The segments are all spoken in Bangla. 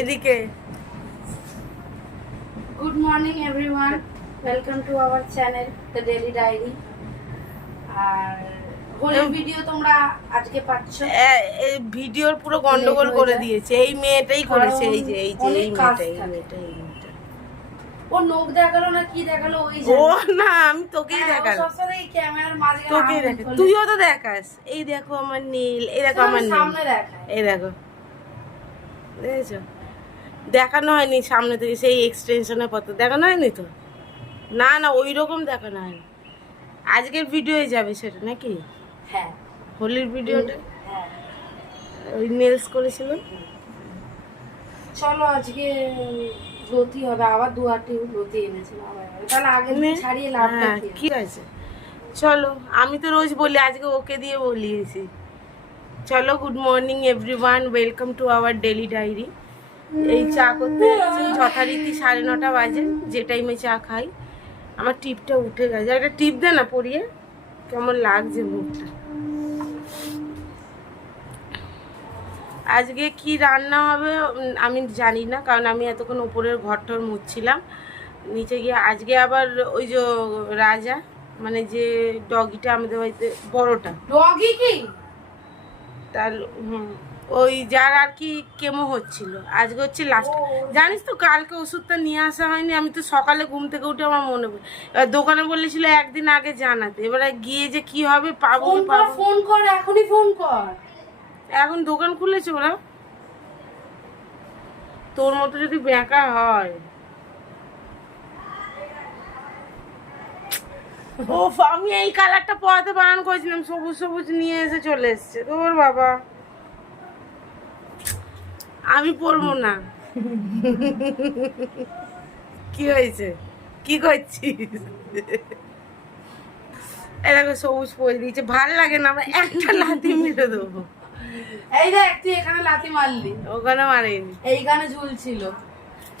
এদিকে। Good morning everyone welcome to our channel the daily diary আর হোলির ভিডিও তোমরা আজকে পাচ্ছ। এই ভিডিওর পুরো গন্ডগোল করে দিয়েছে। এই মেয়েটাই করেছে এই যে এই যে এই মেয়েটা এই মেয়েটা এই মেয়েটা। ও নখ দেখাল না কি দেখাল ওই ও না। আমি তোকেই দেখাল সবসময় এই ক্যামেরার মাঝখানে তোকেই দেখ তুইও তো দেখাস। এই দেখো আমার নীল এই দেখো আমার নীল। সামনে দেখায় এই দেখো। দেখেছ? দেখানো হয়নি সামনে থেকে সেই এক্সটেনশনের পথে। দেখানো হয়নি তো? না না ওই রকম দেখানো হয়নি। আজকের ভিডিওই যাবে সেটা নাকি? হ্যাঁ। হোলির ভিডিওটা হ্যাঁ। ওই নেলস করেছিল চলো আজকে লতি হবে আবার দু হাটি লতি এনেছিলাম তাহলে আগে ছাড়িয়ে লাভটা হ্যাঁ, কি? কি আছে। চলো আমি তো রোজ বলি আজকে ওকে দিয়ে বলিয়েছি। চলো good morning everyone welcome to our daily diary এই চা করতে যাচ্ছি। যথারীতি সাড়ে নটা বাজে যে টাইমে চা খাই। আমার টিপটা উঠে গেছে। একটা টিপ দে না পরিয়ে কেমন লাগছে মুখটা। আজকে কি রান্না হবে আমি জানি না কারণ আমি এতক্ষণ উপরের ঘরটর মুছছিলাম। নিচে গিয়ে আজকে আবার ওই যে রাজা মানে যে ডগিটা আমাদের বাড়িতে বড়টা। ডগি কি? তার হুম, ওই যার আর কি কেমো হচ্ছিল। আজকে হচ্ছে লাস্ট জানিস তো কালকে ওষুধটা নিয়ে আসা হয়নি আমি তো সকালে ঘুম থেকে উঠে আমার মনে পড়ে এবার দোকানে বলেছিল একদিন আগে জানাতে। এবারে গিয়ে যে কি হবে পাবো ফোন কর ফোন কর এখনই ফোন কর। এখন দোকান খুলেছে ওরা। তোর মতো যদি বেঁকা হয়। ও আমি এই কালারটা পরাতে বারণ করেছিলাম। সবুজ সবুজ নিয়ে এসে চলে এসছে। তোর বাবা। আমি পরবো না। কি হয়েছে? কি করছিস? এই সবুজ পরে দিয়েছে। ভালো লাগে না আমার একটা লাথি মেরে দেবো। এই দেখ তুই এখানে লাথি মারলি। ওখানে মারিনি। এইখানে ঝুলছিল।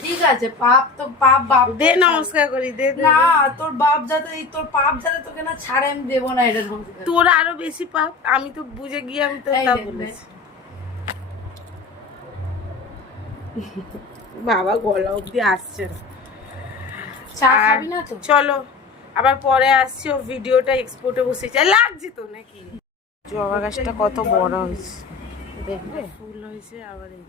ঠিক আছে পাপ তো পাপ বাপ দে নমস্কার করি দে না তোর বাপ যাতে তোর পাপ যাতে তোকে না ছাড়ে আমি দেবো না এটা তোর আরও বেশি পাপ আমি তো বুঝে গিয়ে আমি তো তা। বলেছি। বাবা গলা অব্দি আসছে না। চা খাবি না তো? চলো আবার পরে আসছি ও ভিডিওটা এক্সপোর্টে বসেছে লাগছে তো নাকি? জবা গাছটা কত বড় হয়েছে। দেখবে? ফুল হয়েছে আবার এই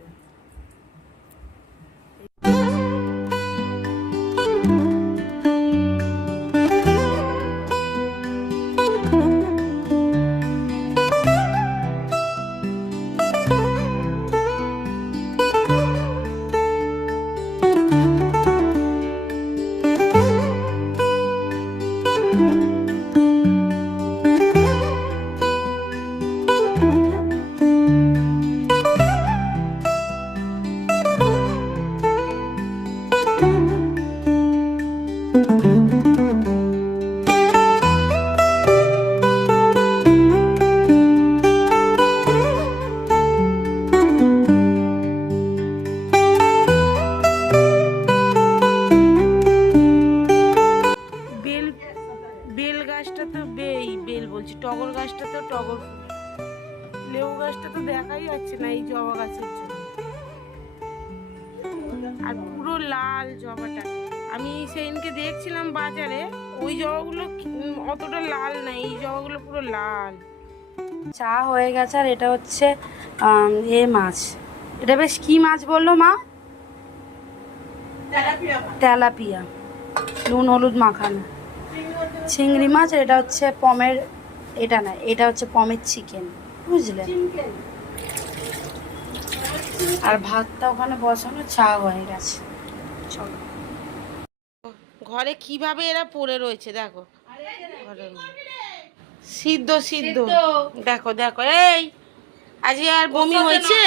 দেখছিলাম বাজারে ওই জবাগুলো অতটা লাল না এই জবাগুলো পুরো লাল। চা হয়ে গেছে আর এটা হচ্ছে এ মাছ। এটা বেশ কি মাছ বলল মা? তেলাপিয়া নুন হলুদ মাখানো। চিংড়ি মাছ আর এটা হচ্ছে পমের এটা না এটা হচ্ছে পমের চিকেন। বুঝলে? আর ভাতটা ওখানে বসানো চা হয়ে গেছে। চলো। ঘরে কীভাবে এরা পড়ে রয়েছে দেখো। ঘরের সিদ্ধ সিদ্ধ। দেখো দেখো এই আজকে আর বমি হয়েছে?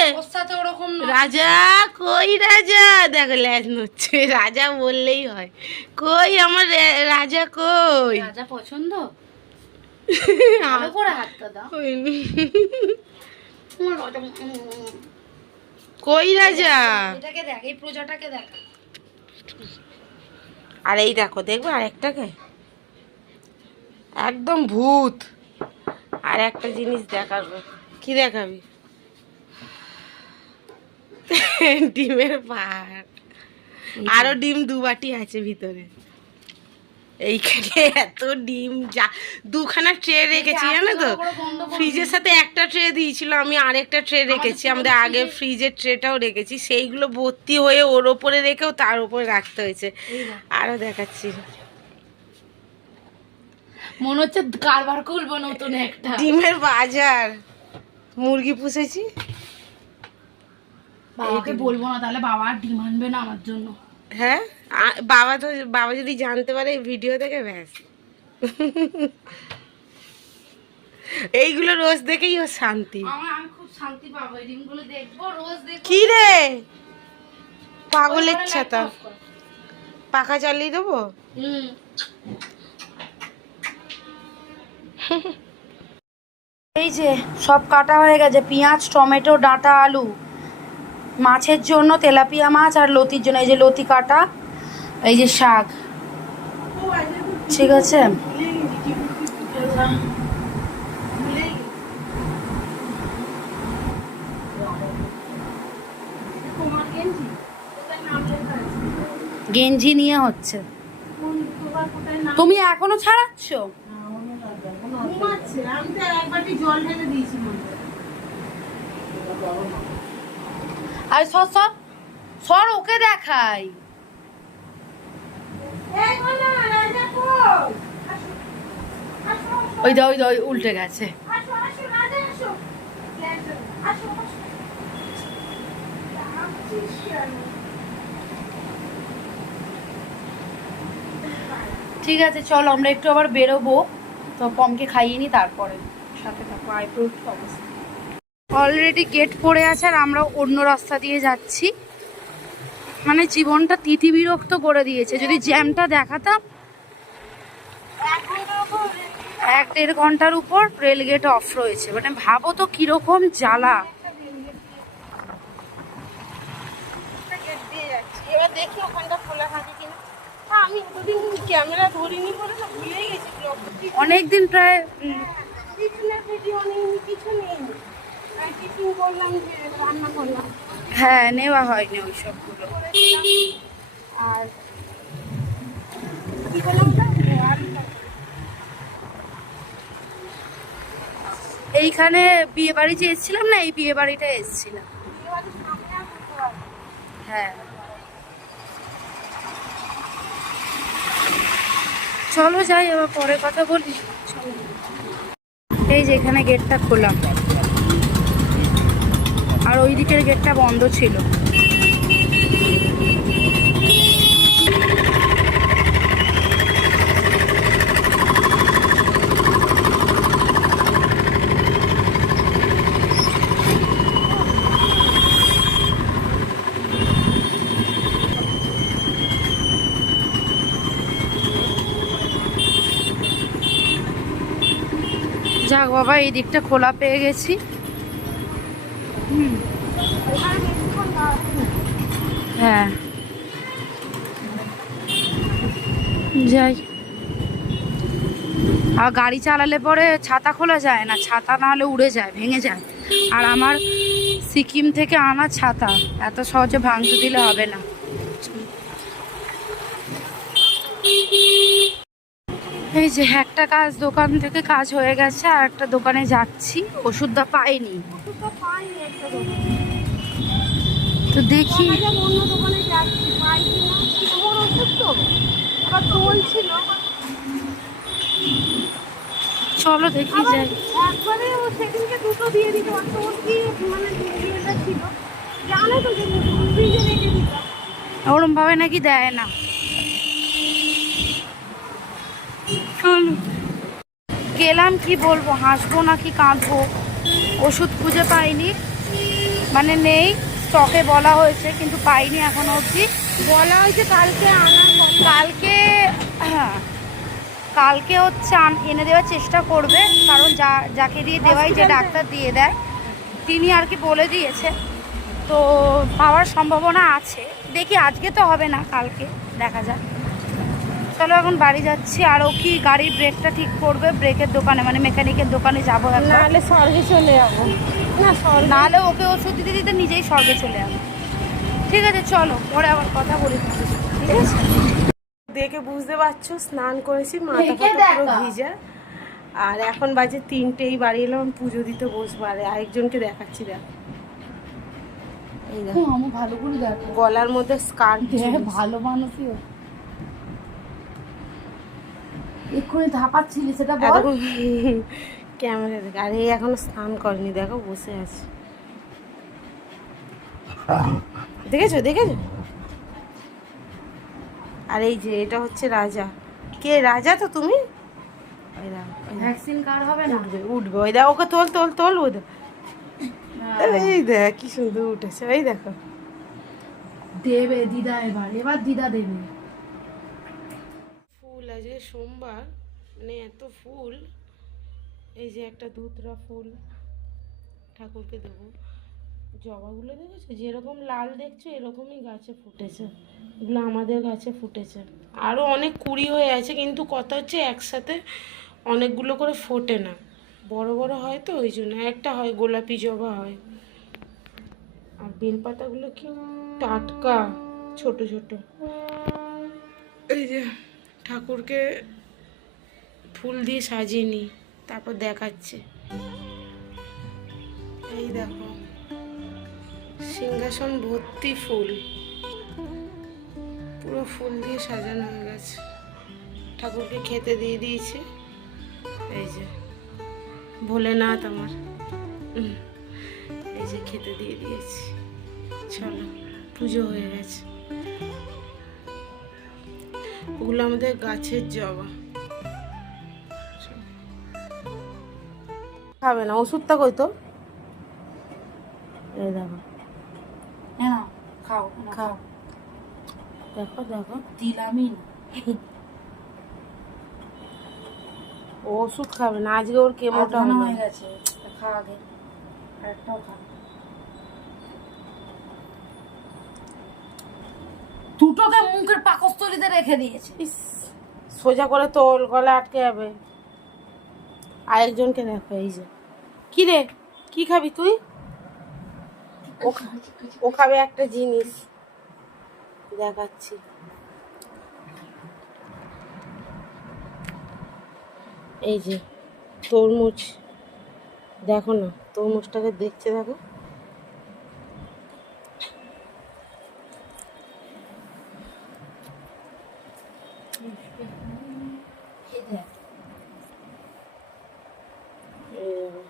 রাজা কই রাজা? দেখো ল্যাজ নচ্ছে রাজা বললেই হয়। কই আমার রাজা কই? রাজা পছন্দ? করে হাতটা দাও। কই রাজা? এটাকে দেখ এই প্রজাটাকে দেখ। আর এই দেখো দেখবে আর একটাকে একদম ভূত। আর একটা জিনিস দেখাবো। কি দেখাবি? ডিমের পাহাড় আরও ডিম দুবাটি আছে ভিতরে। এইখানে এত ডিম যা দুখানা ট্রে রেখেছি জানো তো? ফ্রিজের সাথে একটা ট্রে দিয়েছিল আমি আরেকটা ট্রে রেখেছি আমাদের আগে ফ্রিজের ট্রেটাও রেখেছি সেইগুলো ভর্তি হয়ে ওর ওপরে রেখেও তার উপরে রাখতে হয়েছে। আরও দেখাচ্ছি। মনে হচ্ছে কারবার করব নতুন একটা। ডিমের বাজার। মুরগি পুষেছি। বাবাকে বলব না তাহলে বাবা আর ডিম আনবে না আমার জন্য। হ্যাঁ? বাবা তো বাবা যদি জানতে পারে এই ভিডিও থেকে ব্যাস। এইগুলো রোজ দেখেই ও শান্তি। আমার আমি খুব শান্তি পাবো এই ডিমগুলো দেখব রোজ দেখব। কি রে? পাগলের ছাতা। পাখা চালিয়ে দেবো? এই যে সব কাটা হয়ে গেছে। পেঁয়াজ টমেটো ডাঁটা আলু। মাছের জন্য তেলাপিয়া মাছ আর লতির জন্য, এই যে লতি কাটা, এই যে শাক। ঠিক আছে? গেঞ্জি নিয়ে হচ্ছে। তুমি এখনও ছাড়াচ্ছ? আমি তো জল ঢেলে দিয়েছি আর সর সর। সর ওকে দেখাই। ওই দা ওই দা ওই উল্টে গেছে। ঠিক আছে চলো আমরা একটু আবার বেরোবো। তো পমকে খাইয়ে নি তারপরে সাথে থাকো। আইব্রো অবস্থা। অলরেডি গেট পড়ে আছে আর আমরা অন্য রাস্তা দিয়ে যাচ্ছি। মানে জীবনটা তিথি বিরক্ত করে দিয়েছে। যদি জ্যামটা দেখাতাম, এক দেড় ঘণ্টার উপর রেল গেট অফ রয়েছে। মানে ভাবো তো কীরকম জ্বালা। অনেকদিন প্রায় কিছু নেই। হ্যাঁ নেওয়া হয়নি ওই সবগুলো আর এইখানে বিয়ে বাড়ি যে এসেছিলাম না এই বিয়ে বাড়িটা এসেছিলাম। হ্যাঁ। চলো যাই এবার পরে কথা বলি। চলো। এই যে এখানে গেটটা খোলা। আর ওই দিকের গেটটা বন্ধ ছিল যাক বাবা এই দিকটা খোলা পেয়ে গেছি। হ্যাঁ। যাই। আর গাড়ি চালালে পরে ছাতা খোলা যায় না? ছাতা না হলে উড়ে যায়, ভেঙে যায়। আর আমার সিকিম থেকে আনা ছাতা এত সহজে ভাঙতে দিলে হবে না। এই যে একটা কাজ দোকান থেকে কাজ হয়ে গেছে, আর একটা দোকানে যাচ্ছি, ওষুধটা পাইনি। তো দেখি অন্য দোকানে যাচ্ছি, পাই কিনা। আমার ওষুধ তো। আবার চলছিল। চলো দেখি যাই একবারে ও সেদিনকে দুটো দিয়ে দিতে পারতো। কি মানে ইয়েটা ছিল? জানো তো যে ফ্রিজে রেখে দিতাম। ওরম ভাবে নাকি দেয় না গেলাম কি বলব হাসবো নাকি কাঁদবো ওষুধ খুঁজে পাইনি। মানে নেই স্টকে বলা হয়েছে কিন্তু পাইনি এখনও অবধি। বলা হয়েছে কালকে আনার কালকে হ্যাঁ কালকে হচ্ছে এনে দেওয়ার চেষ্টা করবে কারণ যা যাকে দিয়ে দেওয়াই যে ডাক্তার দিয়ে দেয় তিনি আর কি বলে দিয়েছে। তো পাওয়ার সম্ভাবনা আছে। দেখি আজকে তো হবে না কালকে দেখা যাক। চলো এখন বাড়ি যাচ্ছি। আর ও কি গাড়ির ব্রেকটা ঠিক করবে? ব্রেকের দোকানে মানে মেকানিকের দোকানে যাব এখন। নাহলে স্বর্গে চলে যাব। না নাহলে ওকে ওষুধ দিতে দিতে নিজেই স্বর্গে চলে যাব। ঠিক আছে চলো পরে আবার কথা বলি। ঠিক আছে? দেখে বুঝতে পারছ স্নান করেছি মাথা দেখে পুরো ভিজা। আর এখন বাজে তিনটেই বাড়ি এলাম পুজো দিতে বসবো। আর আরেকজনকে দেখাচ্ছি দেখ। এই দেখ। আমি ভালো করে দেখো। গলার মধ্যে স্কার্ট ভালো মানুষই ও। এক্ষুনি ধাপাচ্ছিলি সেটা বল। ক্যামেরা দেখ আর এই এখনও স্নান করেনি দেখো বসে আছে। দেখেছ দেখেছ? আর এই যে এটা হচ্ছে রাজা। কে রাজা তো তুমি? ভ্যাকসিন কার হবে না? উঠবে উঠবে ওই দেখো ওকে তোল তোল তোল ওই দেখো এই দেখ কি সুন্দর উঠেছে ওই দেখো। দেবে দিদা এবার এবার দিদা দেবে। সোমবার মানে এত ফুল, এই যে একটা দুধরা ফুল, ঠাকুরকে দেবো। জবাগুলো দেখেছ? যেরকম লাল দেখছ, এরকমই গাছে ফুটেছে। এগুলো আমাদের গাছে ফুটেছে। আরও অনেক কুড়ি হয়ে আছে, কিন্তু কথা হচ্ছে একসাথে অনেকগুলো করে ফোটে না। বড় বড় হয় তো, ওই জন্য। একটা হয়, গোলাপি জবা হয়। আর বেলপাতাগুলো কি? টাটকা, ছোট ছোট। এই যে ঠাকুরকে ফুল দিয়ে সাজিয়ে নিই, তারপর দেখাচ্ছে। এই দেখো, সিংহাসন ভর্তি ফুল। পুরো ফুল দিয়ে সাজানো হয়ে গেছে। ঠাকুরকে খেতে দিয়ে দিয়েছে। এই যে, ভোলেনাথ আমার। এই যে খেতে দিয়ে দিয়েছি। চলো, পুজো হয়ে গেছে। ওগুলো আমাদের গাছের জবা। খাবে না ওষুধটা কই তো এই দেখো। হ্যাঁ খাও খাও। দেখো দেখো। দিলামই। ও ওষুধ খাবে না আজকে ওর কেমোটা আধখানা হয়ে গেছে খাওয়া আগে আরেকটাও খা। দুটোকে মুখের পাকস্থলিতে রেখে দিয়েছে। সোজা করে তোল, গলা আটকে যাবে। আরেকজনকে দেখো এই যে। কি রে? কি খাবি তুই? ও খাবে একটা জিনিস। দেখাচ্ছি। এই যে, তরমুজ। দেখো না, তরমুজটাকে দেখছে, দেখো এই দেখ, এই দেখো।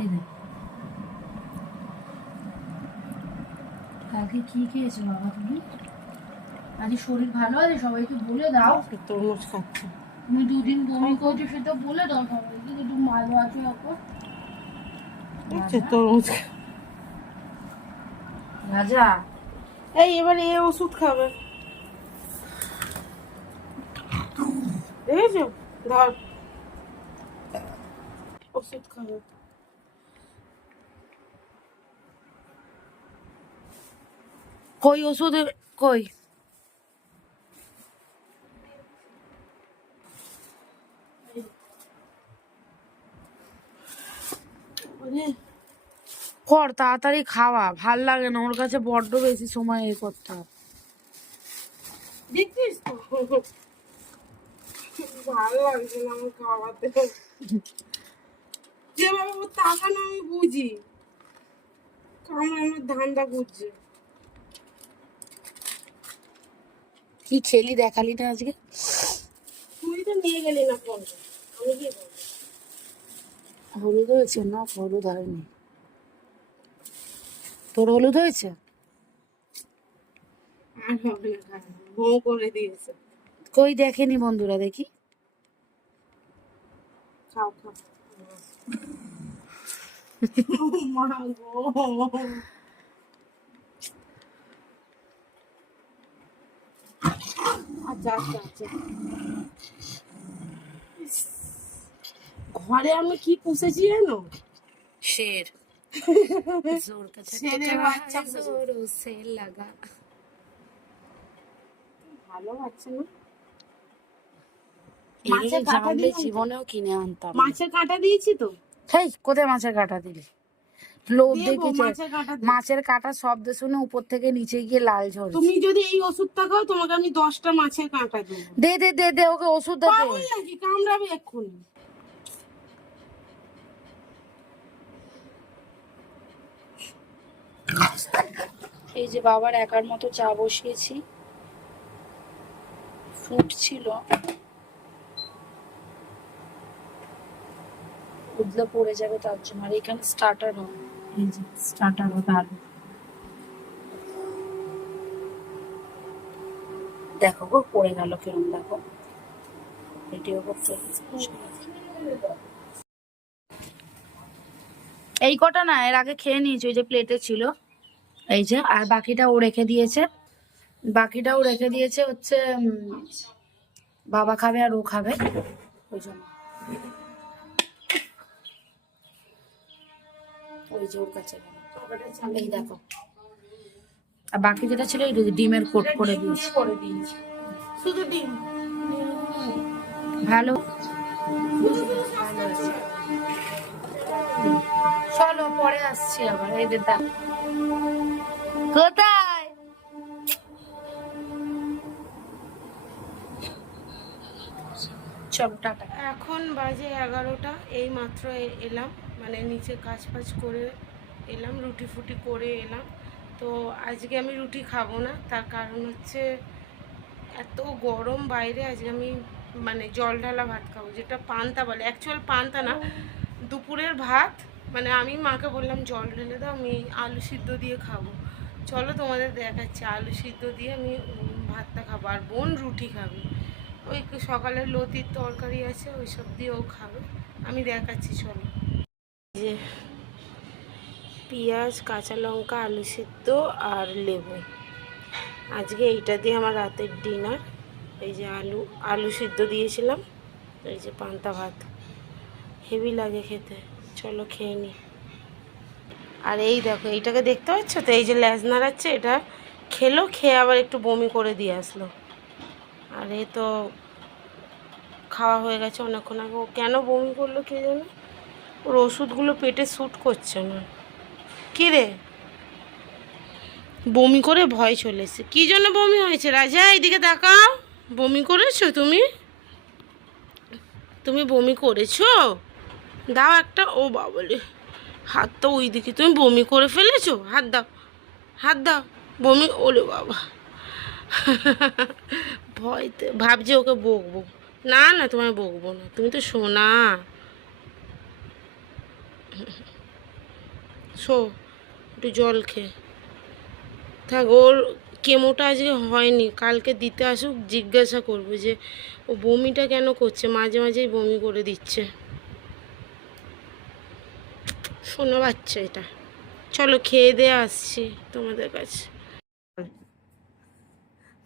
এই দেখ। কালকে কি খেয়েছো বাবা তুমি? আজকে শরীর ভালো আছে সবাইকে বলে দাও। তরমুজ খাচ্ছে। তুমি দুদিন বমি করছ সেটা বলে দাও সবাইকে তুমি ভালো আছো এখন। তরমুজ রাজা। এই এবার এ ওষুধ খাবে। দেখেছ ধর। ওষুধ খাবে। কই, ওষুধ কই? কর, তাড়াতাড়ি খাওয়া, ভালো লাগে না, ওর কাছে বড্ড বেশি সময় এ করতে হবে দেখছিস তো? ভালো লাগছে না আমার খাওয়াতে। যেভাবে তাকানো আমি বুঝি। কামড়ানোর ধান্দা করছে কি খেলি দেখালি না আজকে? তুই তো নিয়ে গেলি না ফোনটা আমি কি হলুদ হয়েছে? না হলুদ হয়নি। তোর হলুদ হয়েছে? করে দিয়েছে। কই দেখেনি বন্ধুরা দেখি। খাও খাও মা গো আচ্ছা আচ্ছা আচ্ছা। ঘরে আমি কি পুষেছি জানো? শের। জোর কাছে শেরের বাচ্চা জোর সে লাগা। ভালো বাচ্চা না? মাছের কাঁটা। জীবনেও কিনে আনতাম। মাছের কাঁটা দিয়েছি তো? হেই কোথায় মাছের কাঁটা দিলি? লোভ দেখেছে। মাছের কাঁটা শব্দ শুনে উপর থেকে নিচে গিয়ে লাল ঝরছে তুমি যদি এই ওষুধটা খাও তোমাকে আমি দশটা মাছের কাঁটা দেবো। দে দে দে দে ওকে ওষুধটা দে কামড়াবে এক্ষুনি। এই যে বাবার একার মতো চা বসিয়েছি। ফুটছিল। উদলে পড়ে যাবে তার জন্য। আর এখানে স্টার্টার হবে। এই যে স্টার্টার হবে আলু দেখো গো পড়ে গেল কিরম দেখো। ভিডিও করতে এই কটা না এর আগে খেয়ে নিয়েছি ওই যে প্লেটে ছিল। এই যে আর বাকিটা ও রেখে দিয়েছে। বাকিটাও রেখে দিয়েছে হচ্ছে বাবা খাবে আর ও খাবে। ওই জন্য। ওই যে ওর কাছে। এই দেখো। আর বাকি যেটা ছিল এই ডিমের কোট করে দিয়েছি। করে দিয়েছি। শুধু ডিম। ভালো। চলো পরে আসছি আবার। এই দাও কোথায়? চলো টাটা। এখন বাজে এগারোটা। এই মাত্র এলাম। মানে নিচে কাজ ফাজ করে এলাম, রুটি ফুটি করে এলাম। তো আজকে আমি রুটি খাব না, তার কারণ হচ্ছে এত গরম বাইরে, আজকে আমি মানে জল ঢালা ভাত খাব, যেটা পান্তা বলে। অ্যাকচুয়াল পান্তা না, দুপুরের ভাত মানে আমি মাকে বললাম, জল ঢেলে দাও, আমি আলু সিদ্ধ দিয়ে খাব। চলো তোমাদের দেখাচ্ছি, আলু সিদ্ধ দিয়ে আমি ভাতটা খাব, আর বোন রুটি খাবে। ওই সকালের লতির তরকারি আছে ওই সব দিয়েও খাবে। আমি দেখাচ্ছি, চলো। যে পেঁয়াজ, কাঁচা লঙ্কা, আলু সিদ্ধ আর লেবু। আজকে এইটা দিয়ে আমার রাতের ডিনার। এই যে আলু আলু সিদ্ধ দিয়েছিলাম। এই যে পান্তা ভাত। হেভি লাগে খেতে। চলো খেয়ে নিই আর এই দেখো, এইটাকে দেখতে পাচ্ছ তো? এই যে ল্যাজ নাড়াচ্ছে এটা খেলো, খেয়ে আবার একটু বমি করে দিয়ে আসলো। আর এ তো খাওয়া হয়ে গেছে অনেকক্ষণ আগে। ও কেন বমি করল কে জানে? ওর ওষুধগুলো পেটে শ্যুট করছে না। কী রে? বমি করে ভয় চলে এসছে। কী জন্য বমি হয়েছে? রাজা এইদিকে তাকাও। বমি করেছ তুমি? তুমি বমি করেছ? দাও একটা, ও বাবলে। হাত তো ওই দিকে তুমি বমি করে ফেলেছো? হাত দাও হাত দাও। বমি, ওলে বাবা। ভয়তে, ভাবছি ওকে বকবো। না না, তোমায় বকবো না। তুমি তো শোনা শো একটু জল খেয়ে। থাক ওর কেমোটা আজকে হয়নি কালকে দিতে আসুক জিজ্ঞাসা করব যে ও বমিটা কেন করছে? মাঝে মাঝেই বমি করে দিচ্ছে। শোনো বাচ্চা এটা। চলো খেয়ে দিয়ে আসছি তোমাদের কাছে।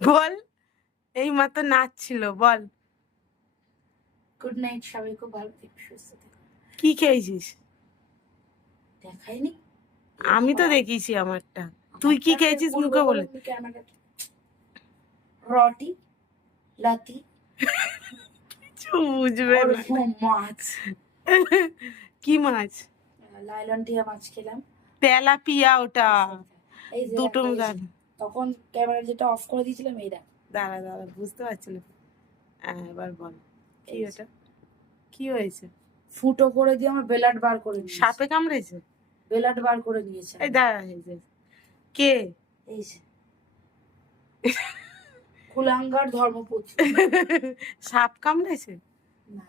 বল এই মাত্র নাচছিল বল। গুড নাইট সবাই খুব ভালো থেকো সুস্থ কি খেয়েছিস? দেখাইনি আমি তো দেখিয়েছি আমারটা। তুই কি খেয়েছিস মুখে বলে রটি লাতি কিছু বুঝবে না। মাছ। কি মাছ? লাইলন টিয়া মাছ খেলাম। তেলাপিয়া ওটা। দুটো দাঁড়া তখন ক্যামেরা যেটা অফ করে দিয়েছিলাম এই দেখ দাঁড়া দাঁড়া বুঝতে পারছি না। হ্যাঁ এবার বল। কি ওটা? কি হয়েছে? ফুটো করে দিয়ে আমার বেলাট বার করে সাপে কামড়েছে? বেলাট বার করে নিয়েছে এই দাঁড়া এই যে। কে? এই যে। কুলাঙ্গার ধর্মপুত্র। সাপ কামড়েছে? না।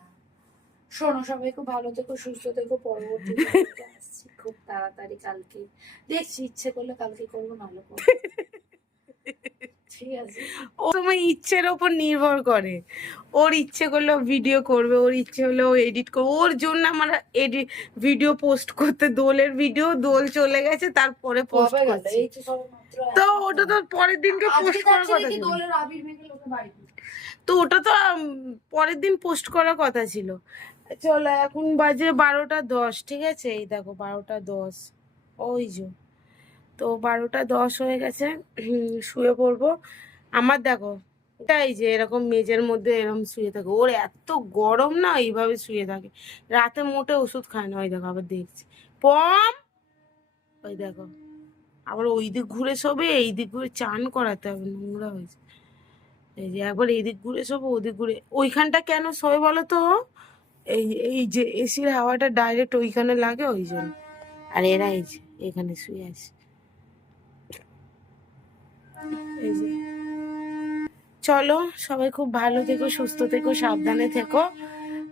শোনো সবাই খুব ভালো থেকো সুস্থ থেকো পরবর্তী আসছি। খুব তাড়াতাড়ি কালকে। দেখছি ইচ্ছে করলে কালকে করব নাহলে করব ও তোমার ইচ্ছের ওপর নির্ভর করে। ওর ইচ্ছে করলে ভিডিও করবে ওর ইচ্ছে হলে ও এডিট করবে ওর জন্য আমার এডিট ভিডিও পোস্ট করতে দোলের ভিডিও দোল চলে গেছে তারপরে পোস্ট করছি। তো ওটা তো পরের দিনকে পোস্ট করার কথা ছিল। তো ওটা তো পরের দিন পোস্ট করার কথা ছিল। চলো এখন বাজে বারোটা দশ ঠিক আছে? এই দেখো বারোটা দশ। ওই যে। তো বারোটা দশ হয়ে গেছে শুয়ে পড়ব। আমার দেখো, এটাই যে এরকম মেজের মধ্যে এরকম শুয়ে থাকে। ওর এত গরম না, এইভাবে শুয়ে থাকে। রাতে মোটে ওষুধ খায় না, ওই দেখো, আবার দেখছি। পম! ওই দেখো, আবার ওই দিক ঘুরে শোবে, এই দিক ঘুরে চান করাতে হবে, নোংরা হয়েছে। এই যে একবার এই দিক ঘুরে শোবো ওদিক ঘুরে, ওইখানটা কেন শোবে বলো তো? এই এই যে এসির হাওয়াটা ডাইরেক্ট ওইখানে লাগে, ওই জন্য। আর এরা এই যে, এখানে শুয়ে আছে। চলো, সবাই খুব ভালো থেকো, সুস্থ থেকো, সাবধানে থেকো।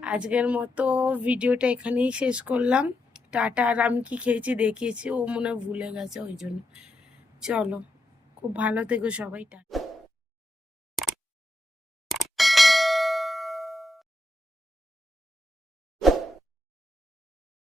আজকের মতো ভিডিওটা এখানেই শেষ করলাম। টাটা, আর আমি কি খেয়েছি দেখিয়েছি, ও মনে ভুলে গেছে, ওই জন্য। চলো, খুব ভালো থেকো সবাই, টাটা।